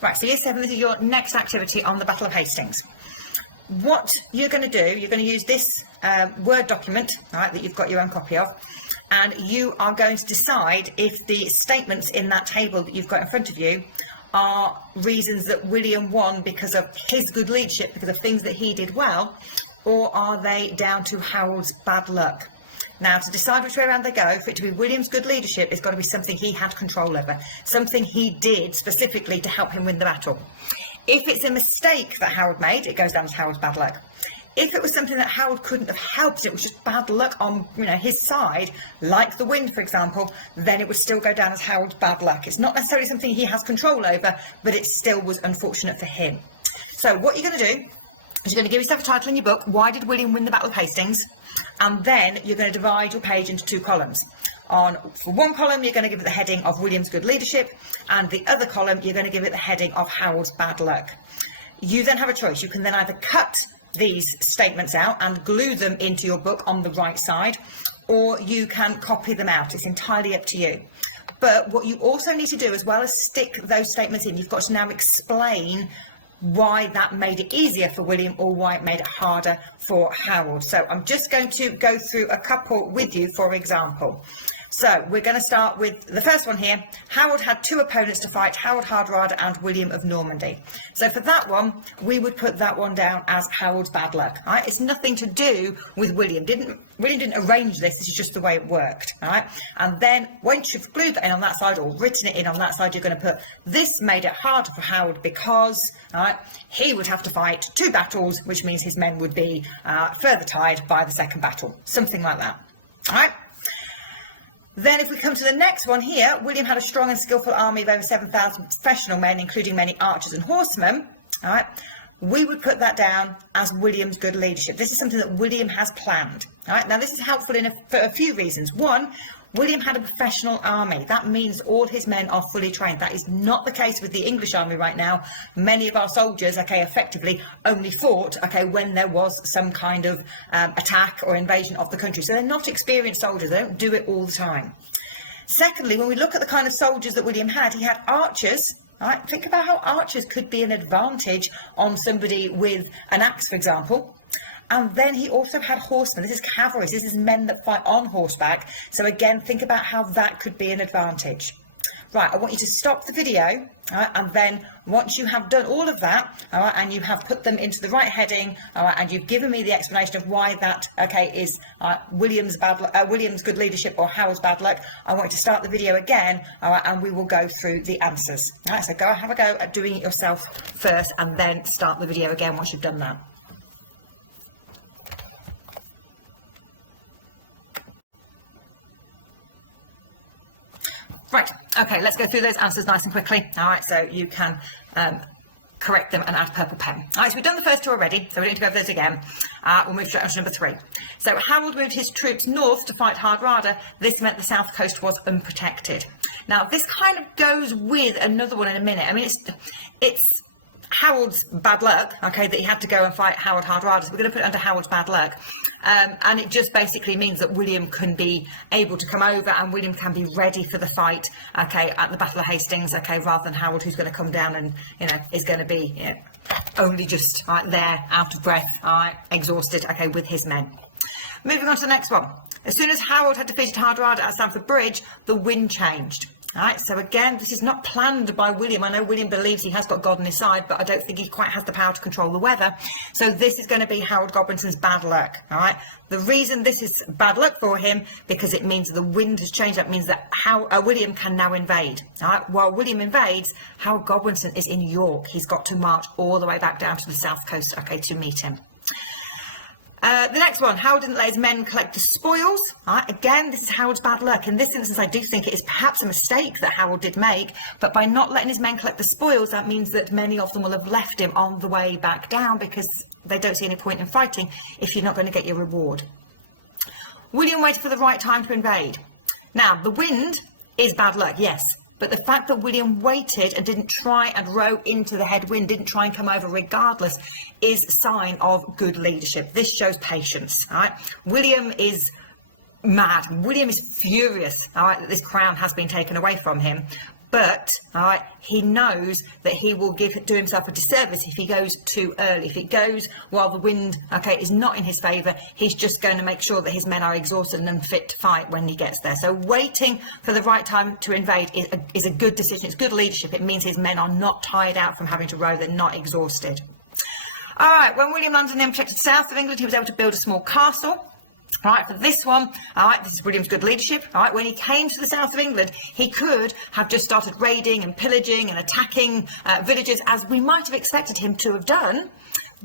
Right, so year 7, this is your next activity on the Battle of Hastings. What you're going to do, you're going to use this Word document, right, that you've got your own copy of, and you are going to decide if the statements in that table that you've got in front of you are reasons that William won because of his good leadership, because of things that he did well, or are they down to Harold's bad luck? Now, to decide which way around they go, for it to be William's good leadership, it's got to be something he had control over, something he did specifically to help him win the battle. If it's a mistake that Harold made, it goes down as Harold's bad luck. If it was something that Harold couldn't have helped, it was just bad luck on, his side, like the wind, for example, then it would still go down as Harold's bad luck. It's not necessarily something he has control over, but it still was unfortunate for him. So what you're going to do is you're going to give yourself a title in your book, Why Did William Win the Battle of Hastings? And then you're going to divide your page into 2 columns. For one column, you're going to give it the heading of William's good leadership, and the other column, you're going to give it the heading of Harold's bad luck. You then have a choice. You can then either cut these statements out and glue them into your book on the right side, or you can copy them out. It's entirely up to you. But what you also need to do, as well as stick those statements in, you've got to now explain why that made it easier for William or why it made it harder for Harold. So I'm just going to go through a couple with you, for example. So we're going to start with the first one here. Harold had 2 opponents to fight, Harold Hardrada and William of Normandy. So for that one, we would put that one down as Harold's bad luck. Right? It's nothing to do with William. William didn't arrange this. This is just the way it worked. Right? And then once you've glued that in on that side or written it in on that side, you're going to put, this made it harder for Harold because he would have to fight 2 battles, which means his men would be further tied by the second battle. Something like that. All right? Then if we come to the next one here, William had a strong and skillful army of over 7,000 professional men, including many archers and horsemen. All right, we would put that down as William's good leadership. This is something that William has planned. All right, now this is helpful for a few reasons. One, William had a professional army. That means all his men are fully trained. That is not the case with the English army right now. Many of our soldiers, effectively only fought, when there was some kind of attack or invasion of the country. So they're not experienced soldiers. They don't do it all the time. Secondly, when we look at the kind of soldiers that William had, he had archers. All right, think about how archers could be an advantage on somebody with an axe, for example. And then he also had horsemen. This is cavalry. This is men that fight on horseback. So again, think about how that could be an advantage. Right, I want you to stop the video, and then once you have done all of that, and you have put them into the right heading, and you've given me the explanation of why that, is William's good leadership or Harold's bad luck, I want you to start the video again, and we will go through the answers. All right, so have a go at doing it yourself first, and then start the video again once you've done that. Right, okay, let's go through those answers nice and quickly. All right, so you can correct them and add purple pen. All right, so we've done the first 2 already, so we don't need to go over those again. We'll move straight on to number 3. So Harold moved his troops north to fight Hardrada. This meant the south coast was unprotected. Now, this kind of goes with another one in a minute. I mean, it's Harold's bad luck, that he had to go and fight Harold Hardrada. So we're going to put it under Harold's bad luck. And it just basically means that William can be able to come over and William can be ready for the fight, at the Battle of Hastings, rather than Harold, who's going to come down and, is going to be only just there, out of breath, exhausted, with his men. Moving on to the next one. As soon as Harold had defeated Hardrada at Stamford Bridge, the wind changed. All right, so again, this is not planned by William. I know William believes he has got God on his side, but I don't think he quite has the power to control the weather. So this is going to be Harold Godwinson's bad luck. All right, the reason this is bad luck for him, because it means the wind has changed. That means that William can now invade. All right, while William invades, Harold Godwinson is in York. He's got to march all the way back down to the south coast, to meet him. The next one, Harold didn't let his men collect the spoils. Again, this is Harold's bad luck. In this instance, I do think it is perhaps a mistake that Harold did make, but by not letting his men collect the spoils, that means that many of them will have left him on the way back down because they don't see any point in fighting if you're not going to get your reward. William waited for the right time to invade. Now, the wind is bad luck, yes. But the fact that William waited and didn't try and row into the headwind, didn't try and come over regardless, is a sign of good leadership. This shows patience. All right? William is mad. William is furious, all right, that this crown has been taken away from him. But, all right, he knows that he will do himself a disservice if he goes too early. If it goes while the wind, okay, is not in his favour, he's just going to make sure that his men are exhausted and unfit to fight when he gets there. So waiting for the right time to invade is a good decision. It's good leadership. It means his men are not tired out from having to row. They're not exhausted. All right, when William landed in the unprotected south of England, he was able to build a small castle. All right, for this one, all right, this is William's good leadership. All right, when he came to the south of England, he could have just started raiding and pillaging and attacking villages, as we might have expected him to have done.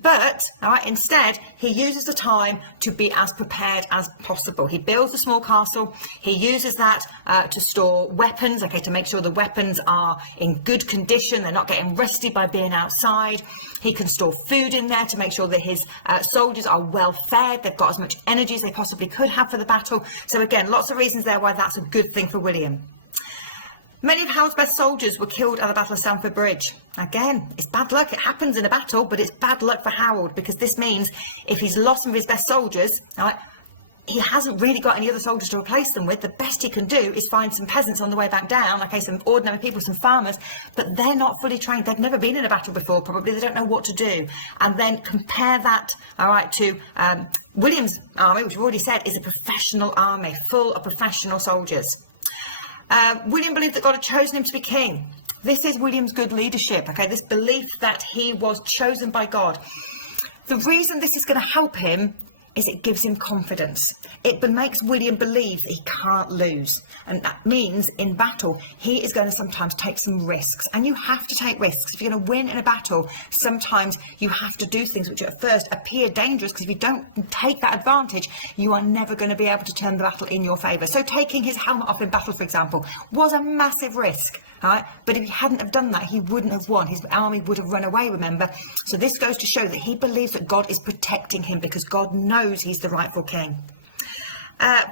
But, all right, instead, he uses the time to be as prepared as possible. He builds a small castle. He uses that to store weapons, okay, to make sure the weapons are in good condition. They're not getting rusty by being outside. He can store food in there to make sure that his soldiers are well fed. They've got as much energy as they possibly could have for the battle. So again, lots of reasons there why that's a good thing for William. Many of Howard's best soldiers were killed at the Battle of Stamford Bridge. Again, it's bad luck. It happens in a battle, but it's bad luck for Howard, because this means if he's lost some of his best soldiers, right, he hasn't really got any other soldiers to replace them with. The best he can do is find some peasants on the way back down, okay, some ordinary people, some farmers, but they're not fully trained. They've never been in a battle before, probably. They don't know what to do. And then compare that, all right, to William's army, which we've already said is a professional army, full of professional soldiers. William believed that God had chosen him to be king. This is William's good leadership, okay? This belief that he was chosen by God. The reason this is going to help him is it gives him confidence. It makes William believe that he can't lose. And that means in battle, he is going to sometimes take some risks. And you have to take risks. If you're going to win in a battle, sometimes you have to do things which at first appear dangerous, because if you don't take that advantage, you are never going to be able to turn the battle in your favour. So taking his helmet off in battle, for example, was a massive risk. Right? But if he hadn't have done that, he wouldn't have won. His army would have run away, remember? So this goes to show that he believes that God is protecting him, because God knows he's the rightful king.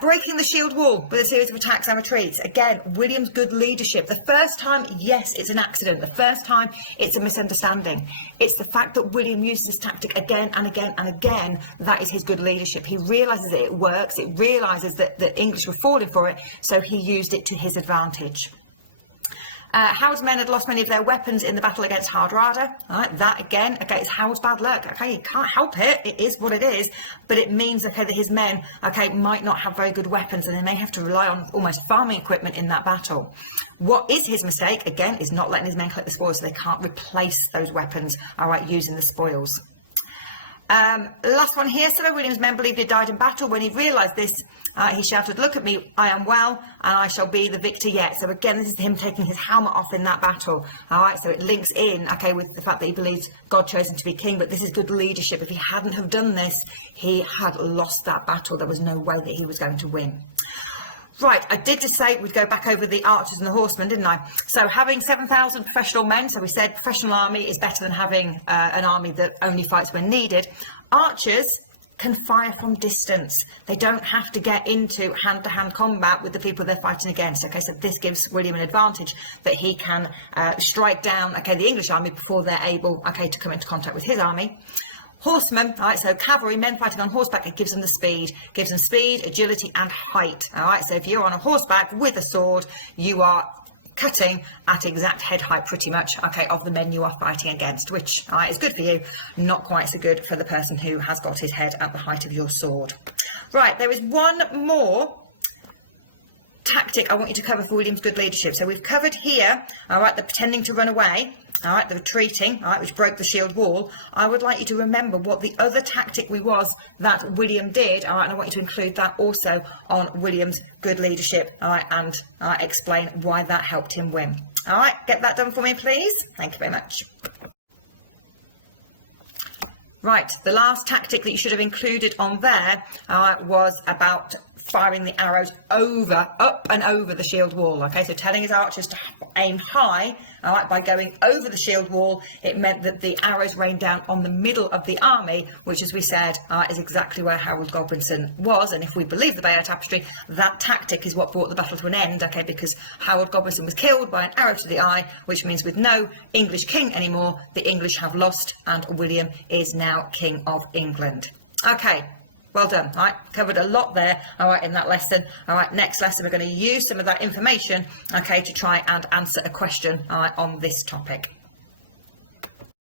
Breaking the shield wall with a series of attacks and retreats. Again, William's good leadership. The first time, yes, it's an accident. The first time, it's a misunderstanding. It's the fact that William uses this tactic again and again and again. That is his good leadership. He realises that it works. It realises that the English were falling for it, so he used it to his advantage. Howard's men had lost many of their weapons in the battle against Hardrada. Right, that again, okay, it's Howard's bad luck. Okay, you can't help it. It is what it is. But it means, okay, that his men, okay, might not have very good weapons, and they may have to rely on almost farming equipment in that battle. What is his mistake, again, is not letting his men collect the spoils, so they can't replace those weapons, all right, using the spoils. Last one here. Some of William's men believed he died in battle. When he realised this, he shouted, "Look at me, I am well, and I shall be the victor yet." So again, this is him taking his helmet off in that battle. All right, so it links in, okay, with the fact that he believes God chose him to be king, but this is good leadership. If he hadn't have done this, he had lost that battle. There was no way that he was going to win. Right, I did just say we'd go back over the archers and the horsemen, didn't I? So having 7,000 professional men, so we said professional army is better than having an army that only fights when needed. Archers can fire from distance. They don't have to get into hand-to-hand combat with the people they're fighting against. Okay, so this gives William an advantage that he can strike down, okay, the English army before they're able, okay, to come into contact with his army. Horsemen, all right, so cavalry, men fighting on horseback, it gives them the speed. Gives them speed, agility and height. All right, so if you're on a horseback with a sword, you are cutting at exact head height pretty much, okay, of the men you are fighting against, which, all right, is good for you, not quite so good for the person who has got his head at the height of your sword. Right, there is one more tactic I want you to cover for William's good leadership. So we've covered here, all right, the pretending to run away, all right, the retreating, all right, which broke the shield wall. I would like you to remember what the other tactic was that William did, all right, and I want you to include that also on William's good leadership, all right, and explain why that helped him win. All right, get that done for me, please. Thank you very much. Right, the last tactic that you should have included on there was about firing the arrows up and over the shield wall. Okay, so telling his archers to aim high, all right, by going over the shield wall, it meant that the arrows rained down on the middle of the army, which, as we said, is exactly where Harold Godwinson was. And if we believe the Bayeux Tapestry, that tactic is what brought the battle to an end, okay, because Harold Godwinson was killed by an arrow to the eye, which means with no English king anymore, the English have lost, and William is now King of England. Okay. Well done. All right, covered a lot there. All right, in that lesson. All right, next lesson we're going to use some of that information, okay, to try and answer a question, all right, on this topic.